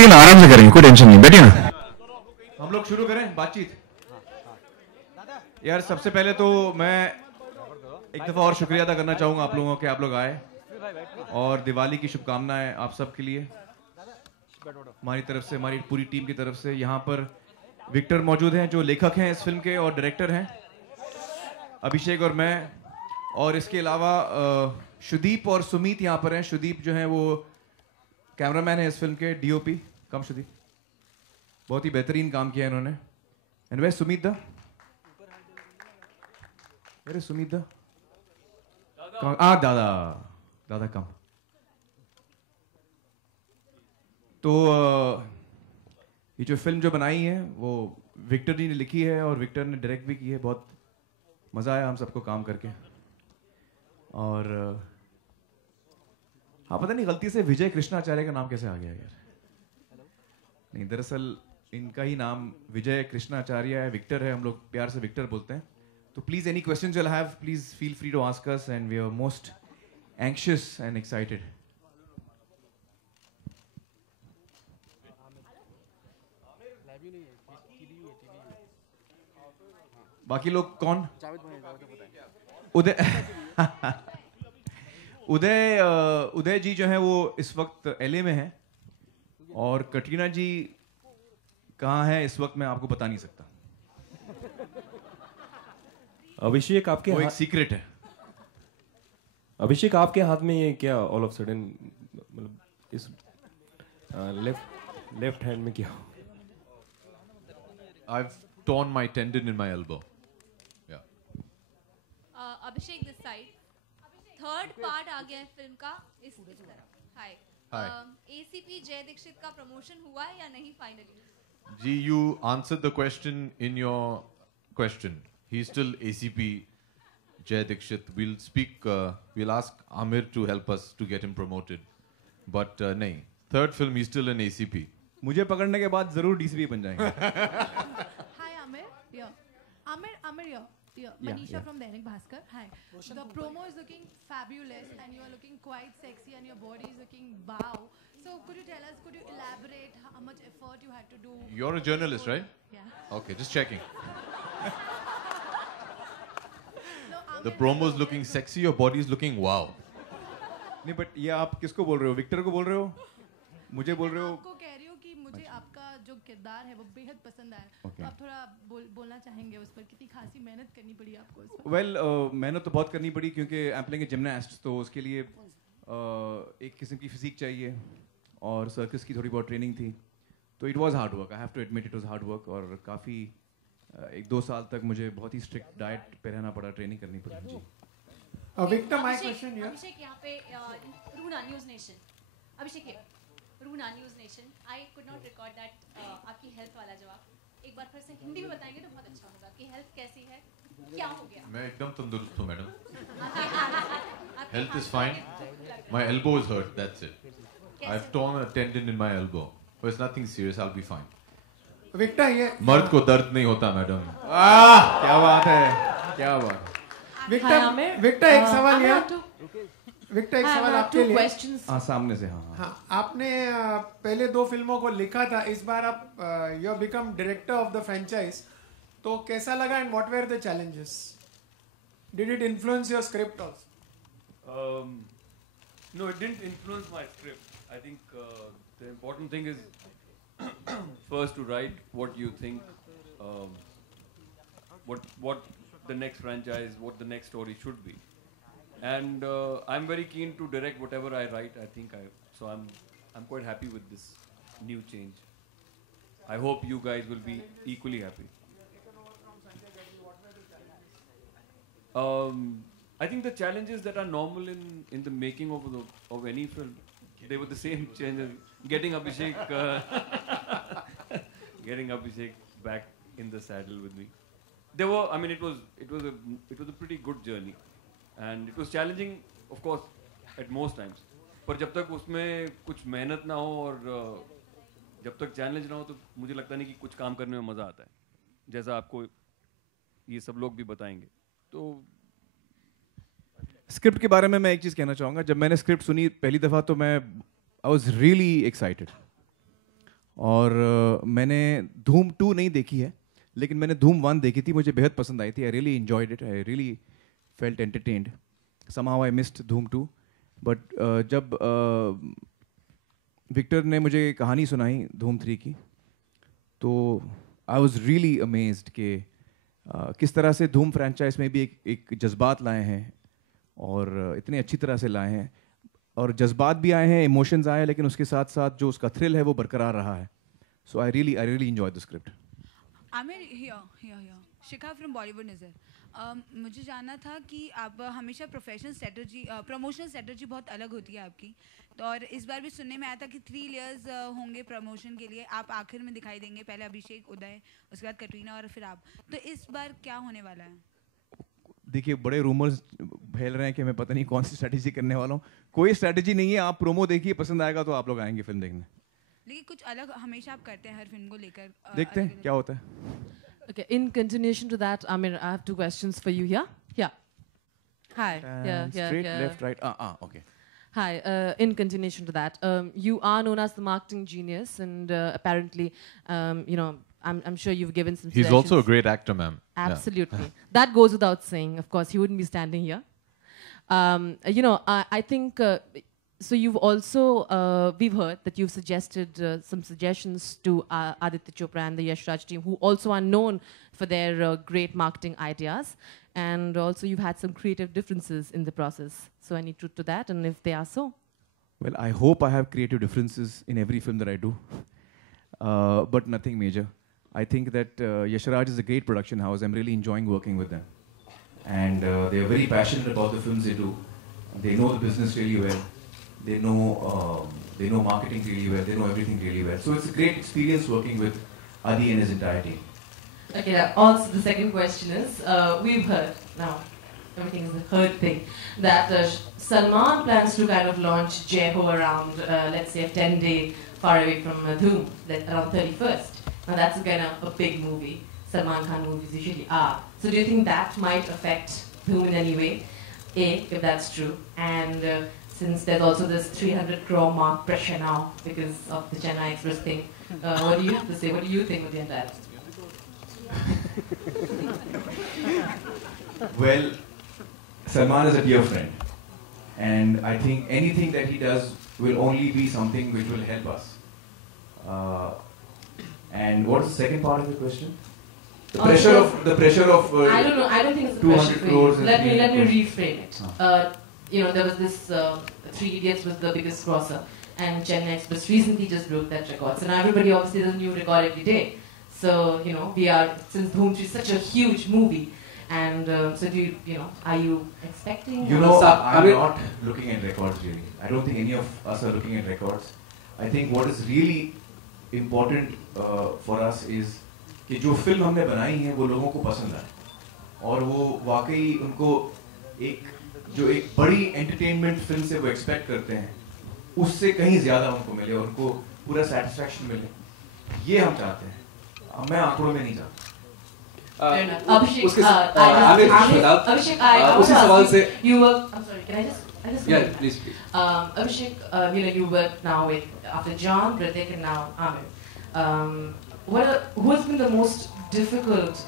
लेकिन आराम से करेंगे, कोई टेंशन नहीं, बैठिए ना। हम लोग शुरू करें बातचीत। यार सबसे पहले तो मैं एक दफा और शुक्रिया अदा करना चाहूंगा आप लोगों के, आप लोग आए, और दिवाली की शुभकामनाएं आप सब के लिए हमारी तरफ से, हमारी पूरी टीम की तरफ से। यहाँ पर विक्टर मौजूद हैं जो लेखक हैं इस फिल्म के और डायरेक्टर हैं, अभिषेक और मैं, और इसके अलावा शुदीप और सुमीत यहाँ पर हैं। शुदीप जो हैं वो कैमरामैन है इस फिल्म के, डीओपी। कम शुदीप, बहुत ही बेहतरीन काम किया इन्होंने। एंड वे सुमीत दा, अरे सुमीत दा दादा दादा कम। तो ये जो फिल्म जो बनाई है वो विक्टर जी ने लिखी है और विक्टर ने डायरेक्ट भी की है। बहुत मज़ा आया हम सबको काम करके। और हाँ, पता नहीं गलती से विजय कृष्णाचार्य का नाम कैसे आ गया यार। नहीं, दरअसल इनका ही नाम विजय कृष्णाचार्य है, विक्टर है, हम लोग प्यार से विक्टर बोलते हैं। तो please any questions you will have, please feel free to ask us, and we are most anxious and excited. बाकी लोग कौन? उदय उदय जी जो है वो इस वक्त एलए में है, और कटरीना जी कहाँ है इस वक्त मैं आपको बता नहीं सकता। अभिषेक आपके वो एक सीक्रेट है। अभिषेक आपके हाथ में ये क्या ऑल ऑफ सडन, मतलब इस लेफ्ट हैंड में क्या? I've torn my tendon in my elbow. Yeah. Abhishek this side, third part आ गया है फिल्म का इस तरफ। हाय। एसीपी जय दीक्षित का प्रमोशन हुआ है या नहीं finally? G, you answered the question in your question. He's still ACP Jay Dikshit. We'll speak, we'll ask Amir to help us to get him promoted. But nahi, third film he's still an ACP. मुझे पकड़ने के बाद जरूर DCP बन जाएंगे। Hi Amir, Amir, Manisha from Dainik Bhaskar. Hi. The promo is looking fabulous, and you are looking quite sexy, and your body is looking wow. So could you tell us? Could you elaborate how much effort you had to do? You're a journalist, right? Yeah. Okay, just checking. No, Amir, The promo is looking sexy. Your body is looking wow. नहीं, but ये आप किसको बोल रहे हो? Victor को बोल रहे हो? मुझे बोल रहे हो? आपको कह रही हूँ कि मुझे आपका जो किरदार है वो बेहद पसंद आया। Okay. तो आप थोड़ा बोलना चाहेंगे उस पर, कितनी खासी मेहनत करनी पड़ी आपको उस पर? वेल, मेहनत तो बहुत करनी पड़ी क्योंकि I am playing a gymnast, तो उसके लिए एक किस्म की फिजिक चाहिए और सर्कस की थोड़ी बहुत ट्रेनिंग थी। तो it was hard work, I have to admit it was hard work, और काफ़ी 1-2 साल तक मुझे बहुत ही स्ट्रिक्ट डाइट पे रहना पड़ा, ट्रेनिंग करनी पड़ी जी। Victor, my question here. अभिषेक यहाँ पे रूना न्यूज़ नेशन, अभिषेक ये Runa news nation, I could not record that आपकी हेल्थ वाला जवाब एक बार फिर से हिंदी में बताएंगे तो बहुत अच्छा होगा कि हेल्थ कैसी है, क्या हो गया? मैं एकदम तंदुरुस्त हूँ madam. Health is fine. My elbow is hurt. That's it. I've torn a tendon in my elbow. But it's nothing serious. I'll be fine. Victor, ये मर्द को दर्द नहीं होता मैडम। क्या बात है, क्या बात है। विक्टर एक सवाल है। विक्टर एक सवाल आपके लिए। हाँ, सामने से। हाँ हाँ, आपने पहले 2 फिल्मों को लिखा था, इस बार आप you become director of the franchise, तो कैसा लगा and what were the challenges? Did it influence your script also? No, it didn't influence my script. I think the important thing is first to write what you think, what the next franchise, what the next story should be, and I'm very keen to direct whatever I write. I think I'm quite happy with this new change. I hope you guys will be equally happy. I think the challenges that are normal in the making of any film, they were the same challenges. Getting Abhishek back in the saddle with me. There were, I mean, it was a pretty good journey, and it was challenging, of course, at most times. पर जब तक उसमें कुछ मेहनत ना हो और जब तक चैलेंज ना हो तो मुझे लगता नहीं कि कुछ काम करने में मजा आता है, जैसा आपको ये सब लोग भी बताएंगे। तो स्क्रिप्ट के बारे में मैं एक चीज़ कहना चाहूँगा। जब मैंने स्क्रिप्ट सुनी पहली दफ़ा तो मैं आई वॉज रियली एक्साइटेड, और मैंने धूम 2 नहीं देखी है, लेकिन मैंने धूम 1 देखी थी, मुझे बेहद पसंद आई थी. I really enjoyed it, I really felt entertained. somehow I missed धूम 2, बट जब विक्टर ने मुझे कहानी सुनाई धूम 3 की, तो आई वॉज रियली अमेज्ड कि किस तरह से धूम फ्रेंचाइज में भी एक जज्बात लाए हैं और इतने अच्छी तरह से लाए हैं, और जज्बात भी आए हैं, इमोशंस आए हैं, लेकिन उसके साथ साथ जो उसका थ्रिल है वो बरकरार रहा है. So I really enjoy the script. Aamir, Shikha from Bollywood Nazar. मुझे जानना था कि आप हमेशा प्रोफेशनल स्ट्रेटजी, प्रमोशनल स्ट्रेटजी बहुत अलग होती है आपकी, तो और इस बार भी सुनने में आया था कि 3 लेयर्स होंगे प्रमोशन के लिए. आप आखिर में दिखाई देंगे, पहले अभिषेक, उदय, उसके बाद कटरीना और फिर आप. तो इस बार क्या होने वाला है? देखिए, बड़े रूमर्स फैल रहे हैं कि मैं पता नहीं कौन सी स्ट्रेटजी करने वाला हूँ. कोई स्ट्रेटजी नहीं है. आप प्रोमो देखिए, पसंद आएगा तो आप लोग आएंगे फिल्म देखने. लेकिन कुछ अलग हमेशा आप करते हैं हर फिल्म को लेकर. देखते हैं क्या होता है. Okay, in continuation to that, Amir, I have 2 questions for you here. Yeah. Hi. Straight, left, right. Okay. Hi. In continuation to that, you are known as the marketing genius, and apparently, you know, I'm sure you've given some. He's also a great actor, ma'am. Absolutely. That goes without saying. Of course, he wouldn't be standing here. You know, I think. So you've also, we've heard that you've suggested some suggestions to Aditya Chopra and the Yash Raj team, who also are known for their great marketing ideas. And also you've had some creative differences in the process. So any truth to that, and if they are so? Well, I hope I have creative differences in every film that I do, but nothing major. I think that Yash Raj is a great production house. I'm really enjoying working with them. And they are very passionate about the films they do. They know the business really well. They know marketing really well. They know everything really well. So it's a great experience working with Adi and his entire team. Okay, now also the second question is, we've heard, now everything is a heard thing, that Salman plans to kind of launch Jai Ho around, let's say, a 10-day far away from Dhoom, around 31st. Now that's kind of a big movie. Salman Khan movies usually are. So do you think that might affect Dhoom in any way? A, if that's true. And since there's also this 300 crore mark pressure now because of the Chennai Express thing, what do you have to say? What do you think of the entire? Well, Salman is a dear friend, and I think anything that he does will only be something which will help us. And what's the second part of the question? The pressure of I don't know. I don't think it's a pressure 200 for crores. you. Let me reframe it. You know, there was this 3 Idiots was the biggest crosser, and Chennai Express recently just broke that record. So now everybody obviously does a new record every day. So you know, we are, since Dhoom 3 is such a huge movie, and so do you know, are you expecting? You know, I'm not looking at records really. I don't think any of us are looking at records. I think what is really important for us is कि जो film हमने बनाई है वो लोगों को पसंद आए, और वो वाकई उनको एक बड़ी एंटरटेनमेंट फिल्म से वो एक्सपेक्ट करते हैं, उससे कहीं ज़्यादा उनको मिले और उनको पूरा सेटिस्फैक्शन मिले. ये हम चाहते हैं. मैं आंकड़ों में नहीं चाहता. Abhishek, उसी सवाल से you were. I'm sorry. Can I just? Yeah, please. Abhishek, you know, you work now with after John, Hrithik, and now Amir. Who has been the most difficult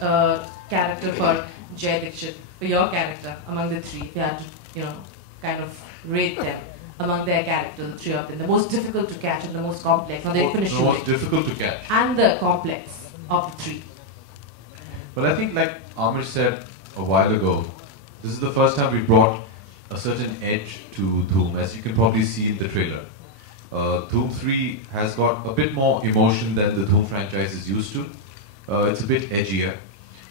character for Jai Dikshit, for your character among the 3? If you had to, you know, kind of rate them among their characters, the 3 of them, the most difficult to catch and the most complex. Now they finish the most difficult to catch. And the complex of the 3. Well, I think like Amir said a while ago, this is the first time we brought a certain edge to Dhoom, as you can probably see in the trailer. Dhoom 3 has got a bit more emotion than the Dhoom franchise is used to. It's a bit edgier.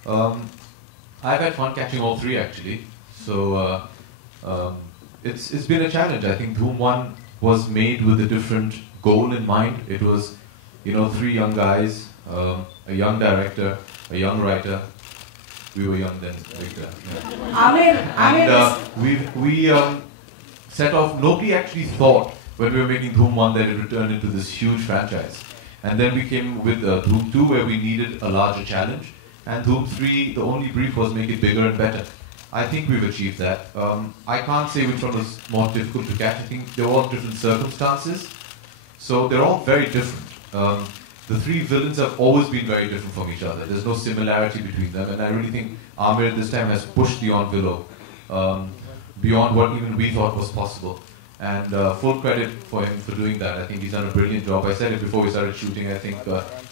I've had fun catching all 3 actually. So it's been a challenge. I think Dhoom 1 was made with a different goal in mind. It was, you know, 3 young guys, a young director, a young writer. We were young then, Victor. Yeah. And we set off. Nobody actually thought when we were making Dhoom 1 that it would turn into this huge franchise. And then we came with Dhoom 2 where we needed a larger challenge. And Dhoom 3, the only brief was make it bigger and better. I think we've achieved that. I can't say which one was more difficult to catch. I think they're all different circumstances. So they're all very different. the three villains have always been very different from each other. There's no similarity between them, and I really think Aamir this time has pushed the envelope beyond what even we thought was possible. And full credit for him for doing that. I think he's done a brilliant job. I said it before we started shooting. I think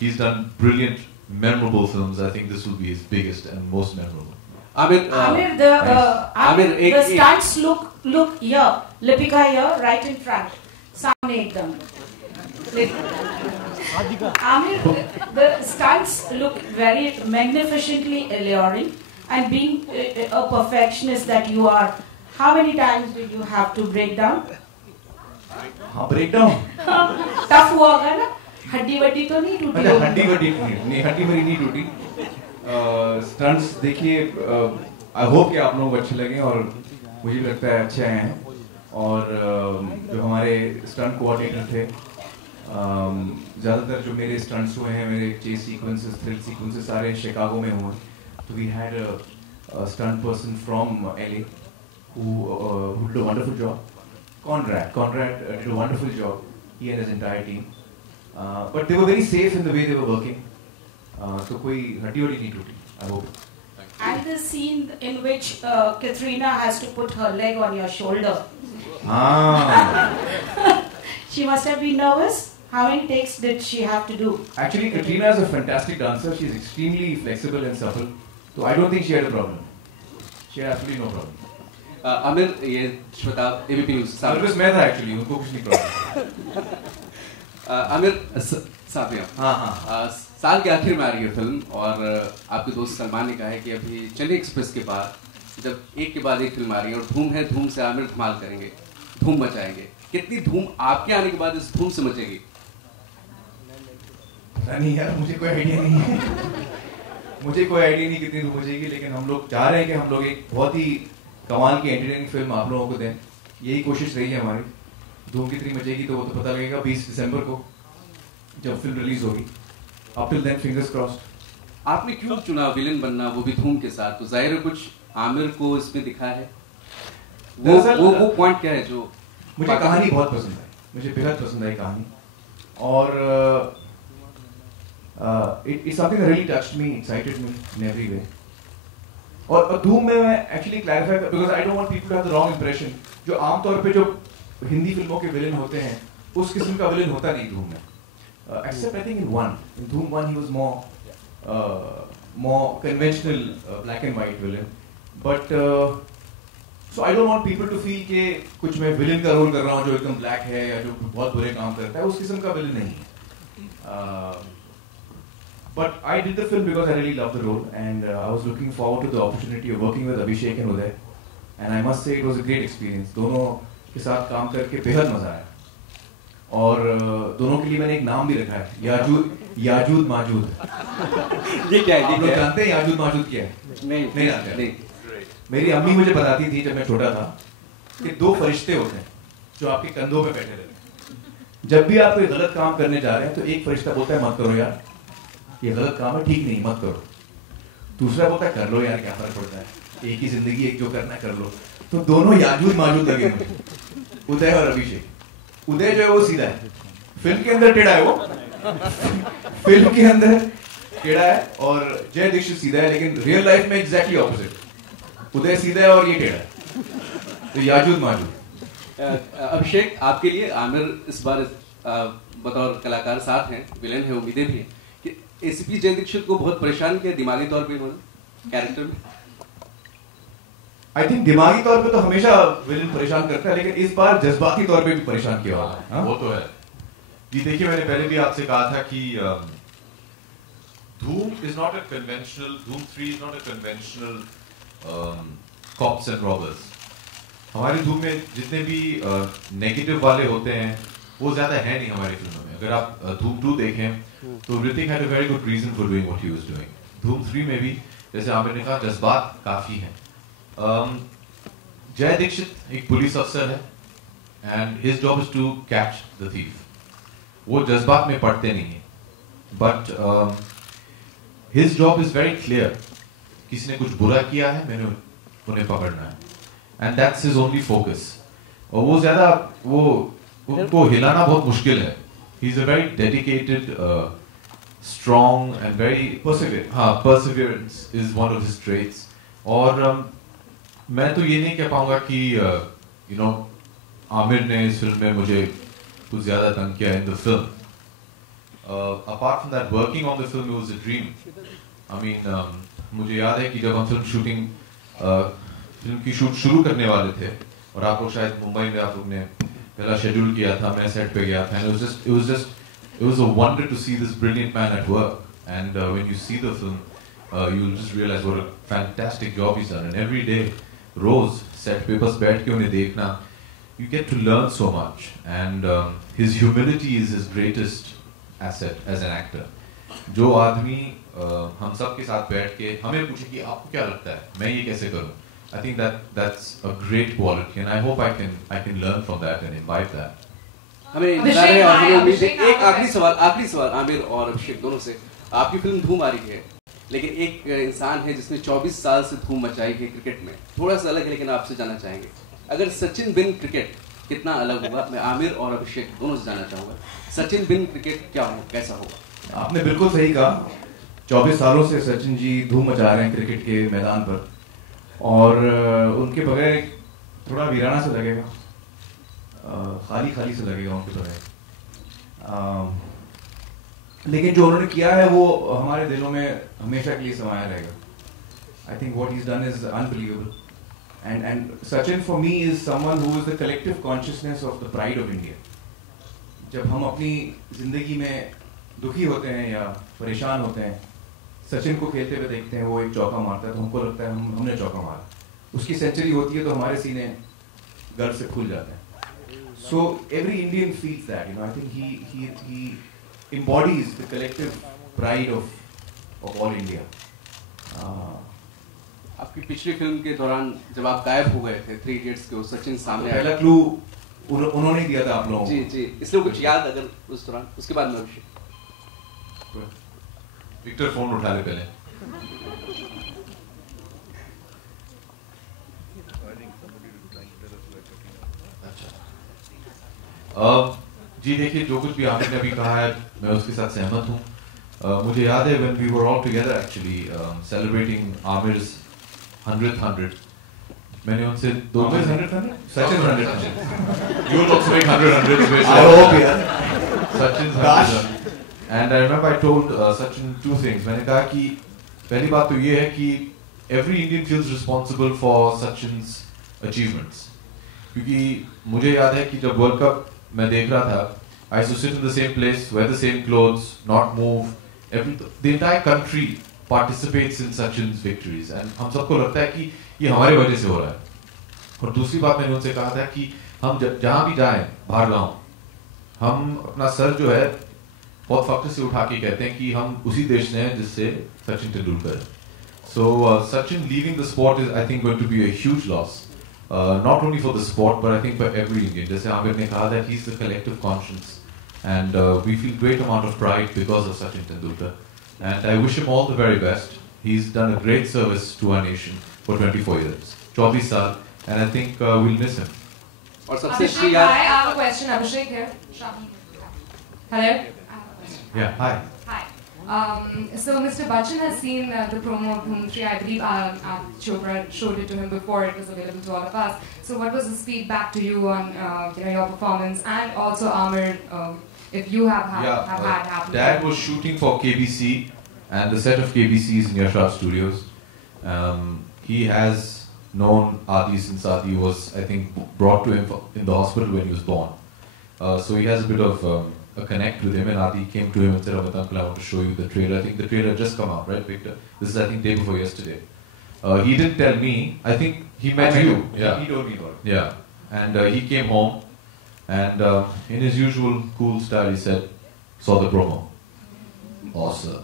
he's done brilliant, memorable films. I think this will be his biggest and most memorable. Aamir, the stunts look here, Lipika here, right in front. Samne ekdam. Aamir, the stunts look very magnificently alluring, and being a perfectionist that you are, how many times did you have to break down? break down. Tough हुआ होगा ना? हड्डी वड्डी तो नहीं टूटी? अच्छा हड्डी वड्डी नहीं, हड्डी मेरी नहीं टूटी. स्टंट्स देखिए, आई होप कि आप लोगों को अच्छे लगे और मुझे लगता है अच्छे आए हैं. और जो हमारे स्टंट कोऑर्डिनेटर थे, ज़्यादातर जो मेरे स्टंट्स हुए हैं, मेरे चेस सीक्वेंसेस, थ्रिल सीक्वेंसेस सारे शिकागो में हुए. तो we had a stunt person from LA who did a wonderful job. Conrad did a wonderful job. He and his entire team. But they were very safe in the way they were working. So कोई हड्डी वड्डी नहीं टूटी. I hope. And the scene in which Katrina has to put her leg on your shoulder. She must have been nervous. How many takes did she have to do? Actually, Katrina is a fantastic dancer. She is extremely flexible and supple. So I don't think she had a problem. She had absolutely no problem. Aamir, ये Shweta ABP news. Service में था actually, उनको कुछ नहीं problem. Aamir साथ में हाँ साल के आखिर में आ रही है फिल्म और आपके दोस्त सलमान ने कहा है कि अभी चेन्नई एक्सप्रेस के बाद जब एक के बाद एक फिल्म आ रही है और धूम है, धूम से आमिर धमाल करेंगे, धूम मचाएंगे. कितनी धूम आपके आने के बाद इस धूम से मचेगी? नहीं यार, मुझे कोई आइडिया नहीं है. मुझे कोई आइडिया नहीं कितनी धूम मचेगी, लेकिन हम लोग चाह रहे हैं कि हम लोग एक बहुत ही कमाल की एंटरटेनिंग फिल्म आप लोगों को दें. यही कोशिश रही है हमारी. धूम कितनी मचेगी तो वो तो पता लगेगा 20 दिसंबर को जब फिल्म रिलीज होगी. Up till then, fingers crossed. आपने क्यों चुना विलेन बनना, वो भी धूम के साथ? तो जाहिर है कुछ आमिर को इसमें दिखा है. वो पॉइंट क्या है जो मुझे कहानी बहुत पसंद आई. मुझे बेहद पसंद आई कहानी. और it's something that really touched me, excited me in every way. और धूम में मैं actually clarify because I don't want people to have the wrong impression. जो आमतौर पे जो हिंदी फिल्मों के विलेन होते हैं, उस किस्म का विलेन होता नहीं धूम में. Except I think in Dhoom 1 he was more conventional black and white villain. But so I don't want people to feel कि कुछ मैं villain का रोल कर रहा हूँ जो एकदम black है या जो बहुत बुरे काम करता है, उस किस्म का villain नहीं है. But I did the film because I really loved the role and I was looking forward to the opportunity of working with Abhishek and Uday. And I must say it was a great experience. दोनों के साथ काम करके बेहद मजा आया. और दोनों के लिए मैंने एक नाम भी रखा है, याजूद माजूद. ये क्या है? आप लोग जानते हैं याजूद माजूद क्या है? नहीं जानते. मेरी अम्मी मुझे बताती थी जब मैं छोटा था कि 2 फरिश्ते होते हैं जो आपके कंधों पे बैठे रहते हैं. जब भी आप कोई गलत काम करने जा रहे हैं तो एक फरिश्ता बोलता है मत करो यार, ये गलत काम है, ठीक नहीं, मत करो. दूसरा बोलता है कर लो यार, क्या फर्क पड़ता है, एक ही जिंदगी, एक जो करना है कर लो. तो दोनों याजूद माजूद लगे मुझे, उदय और अभिषेक. उदय जो है वो सीधा है, फिल्म के अंदर टेढ़ा है. वो फिल्म के अंदर टेढ़ा है और जय दीक्षित सीधा है, लेकिन रियल लाइफ में एग्जैक्टली ऑपोजिट. उदय सीधा है और ये टेढ़ा है. तो याजूद माजूद. अभिषेक, आपके लिए आमिर इस बार बतौर कलाकार साथ हैं, विलेन है, उम्मीदें भी हैं कि ACP जय दीक्षित को बहुत परेशान किया दिमागी तौर पे इन्होंने कैरेक्टर में? आई थिंक दिमागी तौर पे तो हमेशा विलेन परेशान करता है, लेकिन इस बार जज्बाती तौर पे भी परेशान किया हुआ. वो तो है जी. देखिए, मैंने पहले भी आपसे कहा था कि धूम is not a conventional, Dhoom 3 is not a conventional cops and robbers. हमारी धूम में जितने भी नेगेटिव वाले होते हैं वो ज्यादा है नहीं हमारी फिल्मों में. अगर आप धूम 2 देखें तो Hrithik had a very good reason for doing what he was doing. Dhoom 3 में भी जैसे आपने ने कहा जज्बात काफी हैं. जय दीक्षित एक पुलिस अफसर है and his job is to catch the thief. वो जज्बात में पड़ते नहीं है, but his job is very clear. किसी ने कुछ बुरा किया है, मैंने उन्हें पकड़ना है, and that's his only focus. और वो ज्यादा उनको हिलाना बहुत मुश्किल है. He is a very dedicated strong and very perseverance is one of his traits. और मैं तो ये नहीं कह पाऊंगा कि आमिर ने इस फिल्म में मुझे कुछ ज़्यादा तंग किया in the film. Apart from that, working on the film was a dream. I mean, मुझे याद है कि जब हम फिल्म की शूट शुरू करने वाले थे और आप लोग शायद मुंबई में आप लोग ने पहला शेड्यूल किया था, मैं सेट पे गया था, and it was a wonder to see this brilliant man at work. And when you see the film, you'll just realize what a fantastic job he's done. And every day, रोज set पे बस बैठ के उन्हें देखना, you get to learn so much. And his humility is his greatest asset as an actor. जो आदमी हम सब के साथ बैठ के हमें पूछे कि आपको क्या लगता है, मैं ये कैसे करूं, I think that's a great quality, and I hope I can learn from that and imbibe that. हमें एक आखिरी सवाल आमिर और अभिषेक दोनों से. आपकी फिल्म धूम आ रही है, लेकिन एक इंसान है जिसने 24 साल से धूम मचाई है क्रिकेट में. थोड़ा सा अलग है, लेकिन आपसे जानना चाहेंगे, अगर सचिन बिन क्रिकेट कितना अलग होगा? मैं आमिर और अभिषेक दोनों से जानना चाहूंगा, सचिन बिन क्रिकेट क्या हो, कैसा होगा? आपने बिल्कुल सही कहा. 24 सालों से सचिन जी धूम मचा रहे हैं क्रिकेट के मैदान पर, और उनके बगैर थोड़ा वीराना से लगेगा, खाली से लगेगा उनके बगैर. लेकिन जो उन्होंने किया है वो हमारे दिलों में हमेशा के लिए समाया रहेगा. I think what he is done is unbelievable. And Sachin for me is someone who is the collective consciousness of the pride of India. जब हम अपनी जिंदगी में दुखी होते हैं या परेशान होते हैं, सचिन को खेलते हुए देखते हैं, वो एक चौका मारता है तो हमको लगता है हमने चौका मारा. उसकी सेंचुरी होती है तो हमारे सीने गर्व से फूल जाते हैं. So every Indian feels that, I think he embodies the collective pride of all India. आपकी पिछली फिल्म के दौरान जब आप गायब हो गए थे, 3 Idiots के, सचिन सामने पहला क्लू उन्होंने दिया था आप लोगों को. जी, इसलिए कुछ याद अगर उस दौरान, उसके बाद में अभिषेक. विक्टर फोन उठा ले पहले. जी देखिए, जो कुछ भी आमिर ने अभी कहा है मैं उसके साथ सहमत हूँ. मुझे याद है when we were all together actually celebrating Amir's 100th. मैंने उनसे Amir's 100th? Sachin's 100th. You will also make 100th. I hope, yeah. Sachin's 100th. And I remember I told Sachin 2 things. मैंने कहा कि पहली बात तो ये है कि every Indian feels responsible for Sachin's achievements. क्योंकि मुझे याद है कि जब वर्ल्ड कप मैं देख रहा था, I used to sit in the same place, wear the same clothes, not move. The entire country participates in Sachin's victories, and हम सबको लगता है कि ये हमारे वजह से हो रहा है. और दूसरी बात मैंने उनसे कहा था कि हम जहाँ भी जाएं बाहर गाँव, हम अपना सर जो है बहुत फख्र से उठा के कहते हैं कि हम उसी देश से हैं जिससे सचिन तेंदुलकर है. So Sachin leaving the sport is, I think, going to be a huge loss. Not only for the sport, but I think for every Indian. जैसे आमिर ने कहा that he's the collective conscience, and we feel great amount of pride because of Sachin Tendulkar, and I wish him all the very best. He's done a great service to our nation for 24 years, 24 साल, and I think we'll miss him. और सबसे Abhishek, hi, I have a question. Abhishek here. Hello. Yeah, hi. Hi. So Mr. Bachchan has seen the promo of Dhoom 3. I believe Chopra showed it to him before it was available to all of us. So what was his feedback to you on your performance, and also Amir, if you have had happened? Dad was shooting for KBC, and the set of KBC is in Yashar Studios. He has known Adi since Adi was, I think, brought to him in the hospital when he was born. So he has a bit of a connect with him, and Adi came to him and said, "Oh, uncle, I want to show you the trailer." I think the trailer just come out, right, Victor? This is, I think, day before yesterday. He didn't tell me. I think he met you. Yeah. He told me about it. Yeah. And he came home, and in his usual cool style, he said, "Saw the promo. Awesome."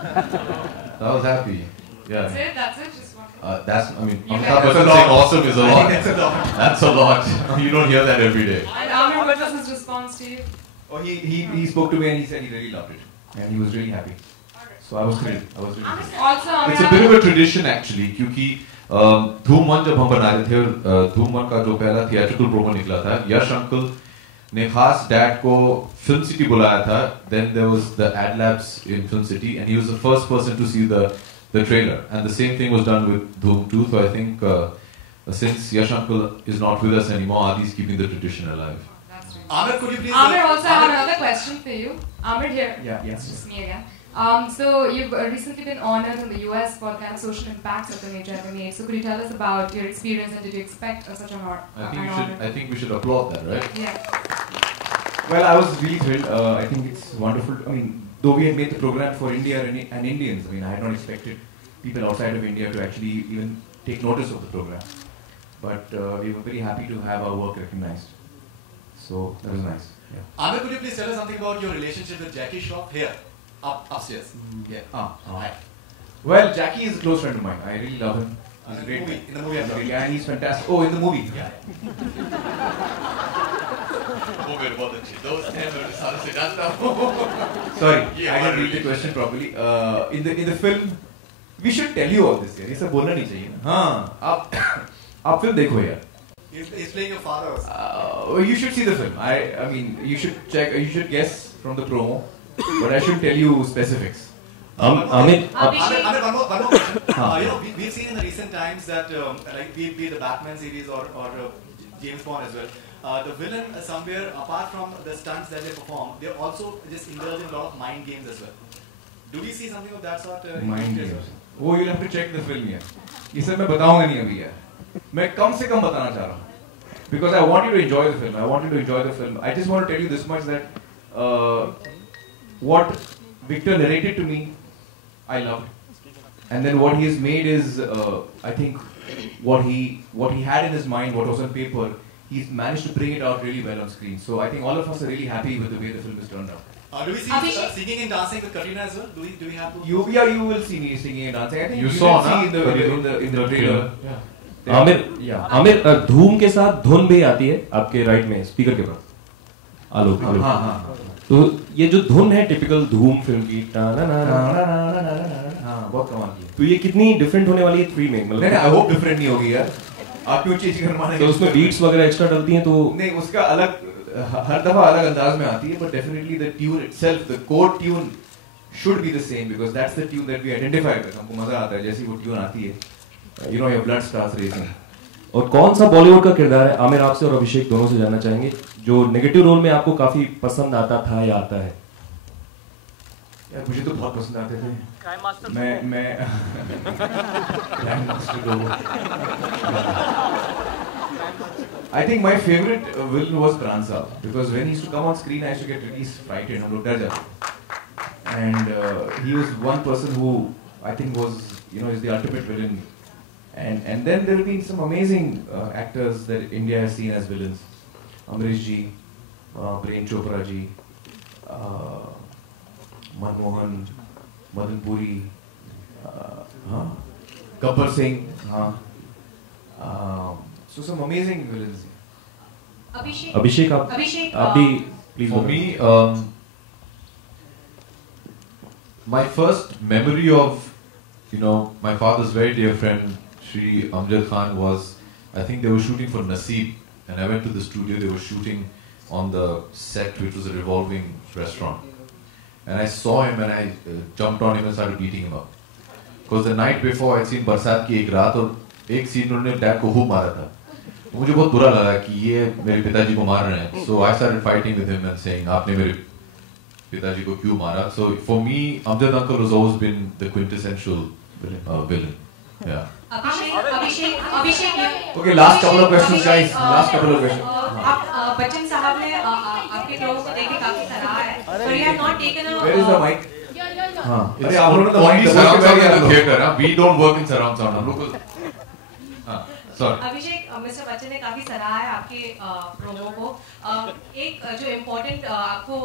I was happy. Yeah. That's it. Just one. I mean, Amitabh Bachchan saying awesome is a lot. That's a lot. That's a lot. You don't hear that every day. And Amir, what was his response to you? Oh, he spoke to me and he said he really loved it, and he was really happy. So I was thrilled. Also, It's a bit of a tradition actually, क्योंकि Dhoom 1 जब हम बना रहे थे, Dhoom 1 का जो पहला theatrical promo निकला था, यश अंकल ने खास डैड को फिल्म सिटी बुलाया था. Then there was the ad labs in Film City, and he was the first person to see the trailer. And the same thing was done with Dhoom 2. So I think since Yash uncle is not with us anymore, Adi is keeping the tradition alive. Amir, could you please? Amir, also I have another question for you. Amir here. Yeah. It's just me again. So you've recently been honored in the US for the kind of social impacts that the major have made. So could you tell us about your experience and did you expect such an honor? I think we should applaud that, right? Yeah. Well, I was really thrilled. I think it's wonderful. I mean, though we had made the program for India and Indians, I mean, I had not expected people outside of India to actually even take notice of the program. But we were very happy to have our work recognized. So that was nice. Yeah. Amir, could you please tell us something about your relationship with Jackie Shroff here, upstairs? Yeah. Hi. Well, Jackie is a close friend of mine. I really love him. He's great. In the movie, really, and he's fantastic. Oh, in the movie. Yeah. Sorry, I didn't read the question properly. In the film, we should tell you all this. यार, ये सब बोलना नहीं चाहिए ना. हाँ, आप film देखो यार. He's playing your father. You should see the film. I mean, you should check. You should guess from the promo, but I shouldn't tell you specifics. Amir, one more question. We've seen in the recent times that, like, be the Batman series or James Bond as well, the villain somewhere, apart from the stunts that they perform, they also just indulge in a lot of mind games as well. Do we see something of that sort? Mind games. Oh, you'll have to check the film यार. ये सब मैं बताऊंगा नहीं अभी यार. मैं कम से कम बताना चाह रहा हूँ. Because I want you to enjoy the film. I want you to enjoy the film. I just want to tell you this much that what Victor narrated to me, I loved. And then what he has made is, I think, what he had in his mind, what was on paper, he's managed to bring it out really well on screen. So I think all of us are really happy with the way the film is turned out. Do we see singing and dancing with Katrina as well? Do we have to? You will see me singing and dancing. I think you saw see in the trailer. Yeah. Aamir धूम के साथ धुन भी आती है आपके right में speaker के पास आलोक तो ये जो धुन है टिपिकल धूम फिल्म की बहुत कमाल की तो ये कितनी डिफरेंट होने वाली है 3 में मतलब आई होप डिफरेंट नहीं होगी यार आप क्यों चीज करवाने तो उसमें बीट्स वगैरह एक्स्ट्रा डलती हैं तो नहीं उसका अलग हर दफा अलग अंदाज में आती है but definitely the tune itself the core tune should be the same because that's the tune that we identify with. हमको मजा आता है जैसी वो ट्यून आती है. You know your blood starts racing. और कौन सा बॉलीवुड का किरदार है आमिर आपसे और अभिषेक दोनों से जानना चाहेंगे जो नेगेटिव रोल में आपको काफी पसंद आता था या आता है? यार मुझे तो बहुत पसंद आते थे. मैं I think my favorite villain was Pran Saab because when he used to come on screen I used to get really frightened. हम लोग डर जाते. And he was one person who I think was, you know, is the ultimate villain. And then there have been some amazing actors that India has seen as villains. Amrish ji, Prem Chopra ji, Manmohan, Madan Puri, Gabbar Singh. So some amazing villains. Abhishek, आप भी please. For me, my first memory of, you know, my father's very dear friend Shri Amjad Khan was, I think they were shooting for Naseeb, and I went to the studio. They were shooting on the set, which was a revolving restaurant, and I saw him and I jumped on him and started beating him up. Because the night before I'd seen बरसात की एक रात और एक scene उन्होंने dad को खूब मारा था. मुझे बहुत बुरा लगा कि ये मेरे पिताजी को मार रहे हैं. So I started fighting with him and saying, आपने मेरे पिताजी को क्यों मारा? So for me, Amjad uncle has always been the quintessential villain. Yeah. Abhishek. Okay, last couple of questions, guys. Last couple of questions. आप बच्चन साहब ने आपके लोगों को देख के काफी सराहा है. But you have not taken a. Where is the mic? हाँ. अरे आप लोगों ने तो mic surround sound in the theater, हाँ. We don't work in surround sound. हम लोग हाँ. Sorry. अभिषेक, मिस्टर बच्चन ने काफी सराहा है आपके प्रोमो को. एक जो इम्पोर्टेंट आपको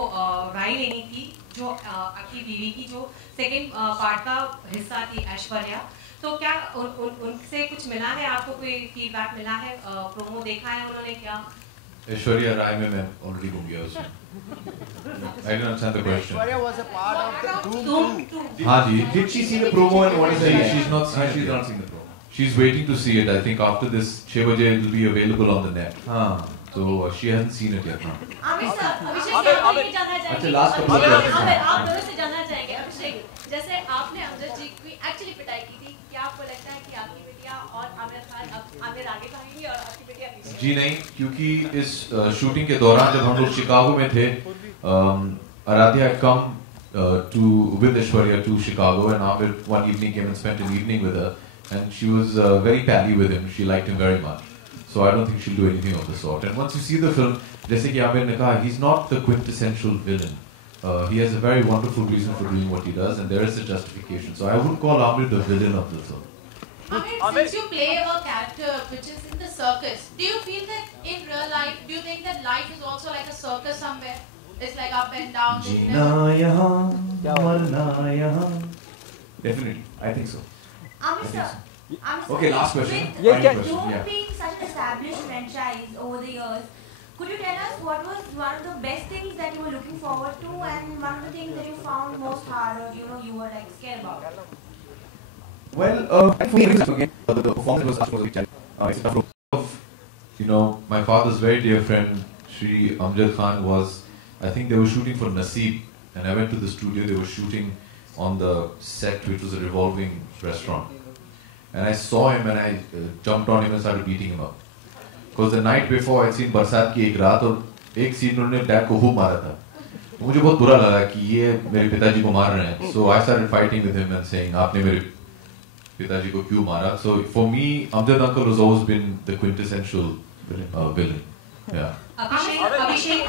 राय लेनी थी जो आपकी बीवी की जो सेकंड पार्ट का हिस्सा थी ऐश्वर्या, तो क्या उनसे कुछ मिला है आपको? कोई फीडबैक मिला है? प्रोमो देखा है उन्होंने क्या? ऐश्वर्या राय में मैं ऑलरेडी घूम गया उसमें. I didn't understand the question. Aishwarya was a part of the Doom 2. हाँ जी. Did she see the promo and what is the? She's not seen the promo. She's waiting to see it. I think after this 6 बजे it will be available on the net. So she hasn't seen it yet now. Aamir sir, Abhishek से आप ये जानना चाहेंगे। अच्छा, last couple of questions. Aamir, आप दोनों से जानना चाहेंगे अभिषेक, जैसे आपने अमजद जी की एक्चुअली पिटाई की थी, क्या आपको लगता है कि आपकी बेटियां और आमिर खान अब आमिर आगे भागेंगी और आपकी बेटियां पीछे? जी नहीं, क्योंकि इस शूटिंग के दौरान जब हम लोग शिकागो में थे, Aradhya had come with Aishwarya to Chicago, and Amir one evening came and spent an evening with her, and she was very pally with him. She liked him very much. So I don't think she'll do anything of the sort. And once you see the film, जैसे कि Amir ने कहा, he's not the quintessential villain. He has a very wonderful reason for doing what he does, and there is a justification. So I would call Amir the villain of the film. Amir, since you play a character which is in the circus, do you feel that in real life, do you think that life is also like a circus somewhere? It's like up and down. Definitely, I think so. Amir sir, Okay, last question. With Final question, Doom yeah. being such an established franchise over the years, could you tell us what was one of the best things that you were looking forward to, and one of the things that you found most hard, or you were like scared about? Well, for me, again, the performance was a big challenge. It's a tough role. You know, my father's very dear friend, Shri Amjad Khan was, I think they were shooting for Naseeb, and I went to the studio, they were shooting on the set, which was a revolving restaurant. And I saw him and I jumped on him and started beating him up. Because the night before I'd seen Barsat की एक रात और एक scene उन्होंने dad को खूब मारा था. तो मुझे बहुत बुरा लगा कि ये मेरे पिताजी को मार रहे हैं. So I started fighting with him and saying, आपने मेरे पिताजी को क्यों मारा? So for me, Amjad uncle has always been the quintessential villain. Yeah. Abhishek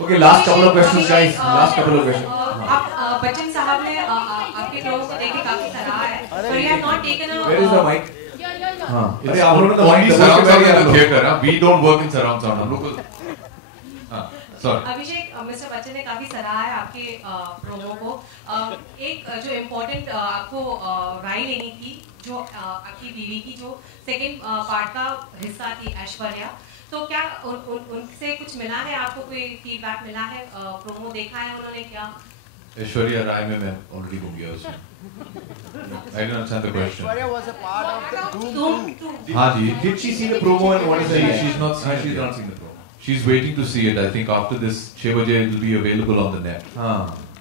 Okay, last couple of questions, guys. Last couple of questions. आप बच्चन साहब ने आपके लोगों को देख के काफी सराहा है, but you have not taken a Where is the mic? हाँ. अरे आप लोगों ने तो only mic surround दबा के sound in the बैठ theater. हाँ. We don't work in surround sound. हम लोग को. हाँ. Sorry. अभिषेक, मिस्टर बच्चन ने काफी सराहा है आपके प्रोमो को. एक जो इम्पोर्टेंट आपको राय लेनी थी, जो आपकी बीवी की जो सेकंड पार्ट का हिस्सा थी ऐश्वर्या, तो क्या उनसे कुछ मिला है आपको, कोई फीडबैक मिला है, प्रोमो देखा है उन्होंने क्या? ऐश्वर्या राय में मैं already घूम गया उसमें. I didn't understand the question. Aishwarya was a part of the Doom 2. हाँ जी. Did she see the promo and what is the She's not seen it She's yet. not seen the promo. She's waiting to see it. I think after this, 6 baje it will be available on the net.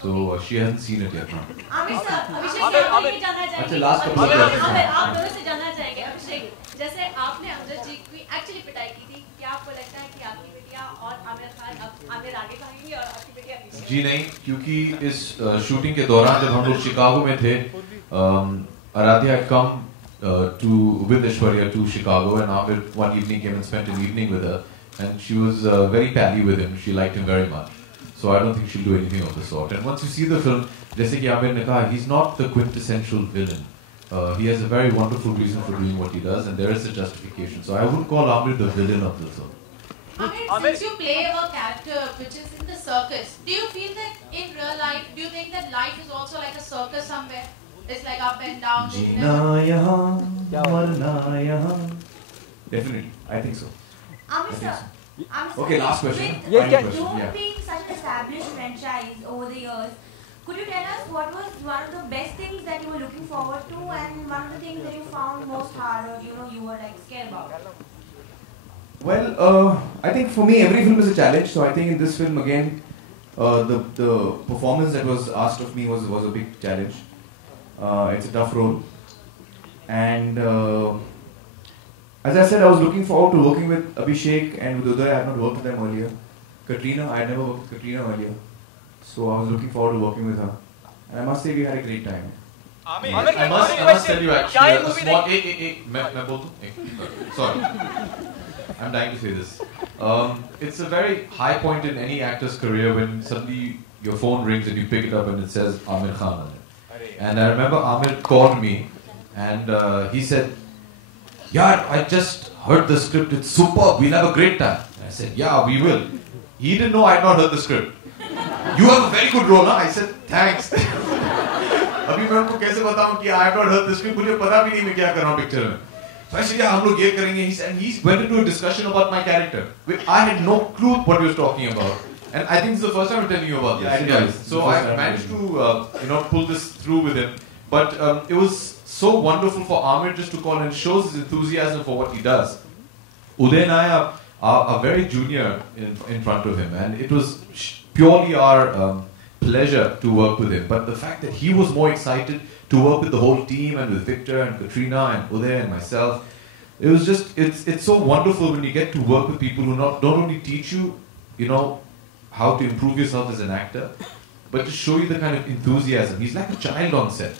So she hasn't seen it yet. Aamir sir, Abhishek से आप ये जानना चाहेंगे। अच्छा, last couple of questions. Aamir, आप दोनों से जानना चाहेंगे अभिषेक, जैसे आपने अमजद जी की एक्चुअली पिटाई की थी, क्या आपको लगता है कि आपकी बेटियां और आमिर खान अब आमिर आगे भागेंगी और आपकी बेटियां पीछे? जी नहीं, क्योंकि इस शूटिंग के दौरान जब हम लोग शिकागो में थे, Aradhya had come with Aishwarya to Chicago, and Amir one evening came and spent an evening with her, and she was very pally with him. She liked him very much. So I don't think she'll do anything of the sort. And once you see the film, जैसे कि Amir ने कहा, he's not the quintessential villain. He has a very wonderful reason for doing what he does, and there is a justification. So I would call Amir the villain of the film. Amir, since you play a character which is in the circus, do you feel that in real life, do you think that life is also like a circus somewhere? It's like up and down. Definitely, I think so. Amir sir, Okay, last question. With Final question, Doom yeah. being such an established franchise over the years, could you tell us what was one of the best things that you were looking forward to, and one of the things that you found most hard, or you were like scared about? Well, I think for me every film is a challenge. So I think in this film again, the performance that was asked of me was a big challenge. It's a tough role, and as I said, I was looking forward to working with Abhishek and with Uday. I had not worked with them earlier. Katrina, I had never worked with Katrina earlier, so I was looking forward to working with her. And I must say we had a great time. I must tell you actually a small. मैं बोल दूँ? Sorry. I'm dying to say this. It's a very high point in any actor's career when suddenly your phone rings and you pick it up and it says Amir Khan on it. And I remember Amir called me and he said, "Yeah, I just heard the script. It's superb. We'll have a great time." I said, "Yeah, we will." He didn't know I had not heard the script. "You have a very good role, huh?" I said, "Thanks." अभी मैं उनको कैसे बताऊं कि I have not heard the script. मुझे पता भी नहीं मैं क्या कर रहा हूँ पिक्चर में. So I said, "Yeah, हम लोग ये करेंगे." And he went into a discussion about my character. I had no clue what he was talking about. And I think this is the first time I'm telling you about this. Yeah, So I managed to pull this through with him. But it was so wonderful for Amir just to call and shows his enthusiasm for what he does. Uday and I are very junior in front of him, and it was purely our pleasure to work with him. But the fact that he was more excited to work with the whole team and with Victor and Katrina and Uday and myself, it was just, it's so wonderful when you get to work with people who don't only teach you, you know, how to improve yourself as an actor, but to show you the kind of enthusiasm. He's like a child on set.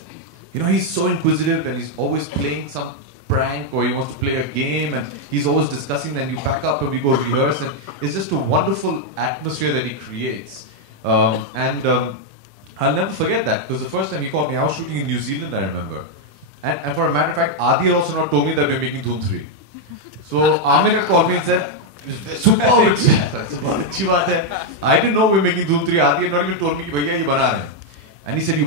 You know, he's so inquisitive and he's always playing some prank or he wants to play a game and he's always discussing, and you pack up and we go rehearse, and it's just a wonderful atmosphere that he creates. I'll never forget that, because the first time he called me, I was shooting in New Zealand, I remember. And for a matter of fact, Adi had also not told me that we're making Dhoom 3. So Amir had called me and said, super, I didn't know we're making Dhoom 3. Adi had not even told me कि भैया ये बना रहे हैं. And he said, we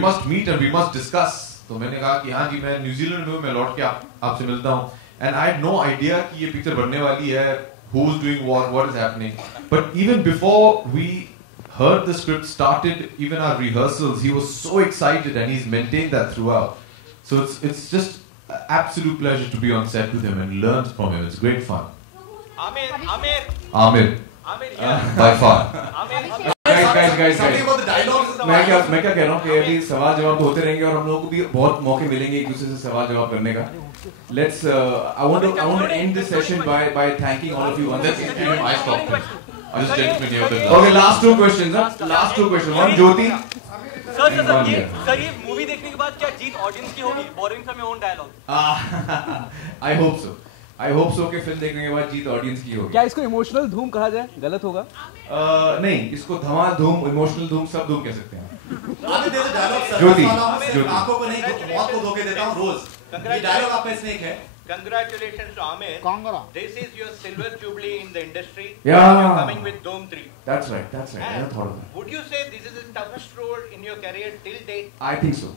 must meet and we must discuss. तो मैंने कहा कि हाँ जी, मैं न्यूजीलैंड में हूँ, मैं लौट के आपसे मिलता हूँ. And I had no idea कि ये picture बनने वाली है, who's doing what is happening. But even before we heard the script started, even our rehearsals, he was so excited and he's maintained that throughout. So it's just an absolute pleasure to be on set with him and learn from him. It's great fun. Amir. By far. Guys. मैं क्या कह रहा हूँ कि अभी सवाल जवाब होते रहेंगे और हम लोगों को भी बहुत मौके मिलेंगे एक दूसरे से सवाल जवाब करने का. Let's. I want to end this session by thanking all of you. Let's give him ice cocktail. This gentleman here. Okay, last two questions. Last two questions. One, Jyoti. Sir ये मूवी देखने के बाद क्या जीत audience की होगी? Boring from your own dialogue. I hope so. I hope so कि फिल्म देखने के बाद जीत ऑडियंस की होगी. क्या इसको इमोशनल धूम कहा जाए? गलत होगा? नहीं, इसको धमाल धूम, इमोशनल धूम, सब धूम कह सकते हैं. ज्योति, आंखों को नहीं, मौत को धोखे देता हूँ रोज. ये डायलॉग आपका इसमें एक है. Congratulations to Amir. This is your silver jubilee in the industry. Yeah. You're coming with Dhoom 3. That's right. I never thought of that. Would you say this is the toughest role in your career till date? I think so.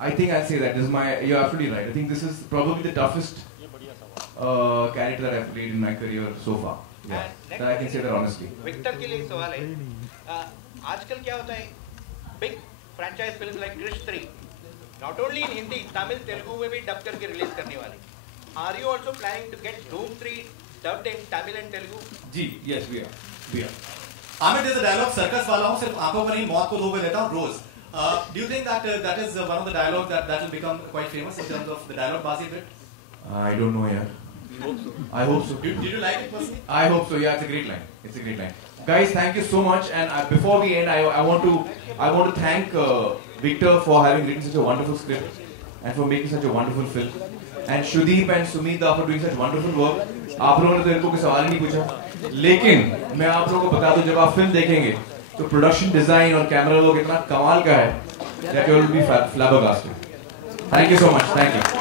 I think I'll say that. You're absolutely right. I think this is probably the toughest character that I've played in my career so far. Yeah. That I can say that honestly. Victor के लिए एक सवाल है. आजकल क्या होता है? Big franchise films like Krish 3. Not only in Hindi, Tamil, Telugu में भी dub करके release करने वाले. Are you also planning to get Dhoom 3 dubbed in Tamil and Telugu? Ji, yes we are. Amir, there's a dialogue circus वाला हूँ, सिर्फ आंखों को नहीं, मौत को धोखे देता हूँ रोज. Do you think that is one of the dialogues that will become quite famous in terms of the dialogue Basi bit? I don't know yet. I hope so. Did you like it personally? I hope so. Yeah, it's a great line. Guys, thank you so much. And before we end, I want to thank Victor for having written such a wonderful script and for making such a wonderful film. And Shrudeep and Sumita for doing such wonderful work. आप लोगों ने तो इनको कोई सवाल ही नहीं पूछा. लेकिन मैं आप लोगों को बता दूं, जब आप फिल्म देखेंगे तो प्रोडक्शन डिजाइन और कैमरा वर्क इतना कमाल का है that you will be flabbergasted. Thank you so much. Thank you.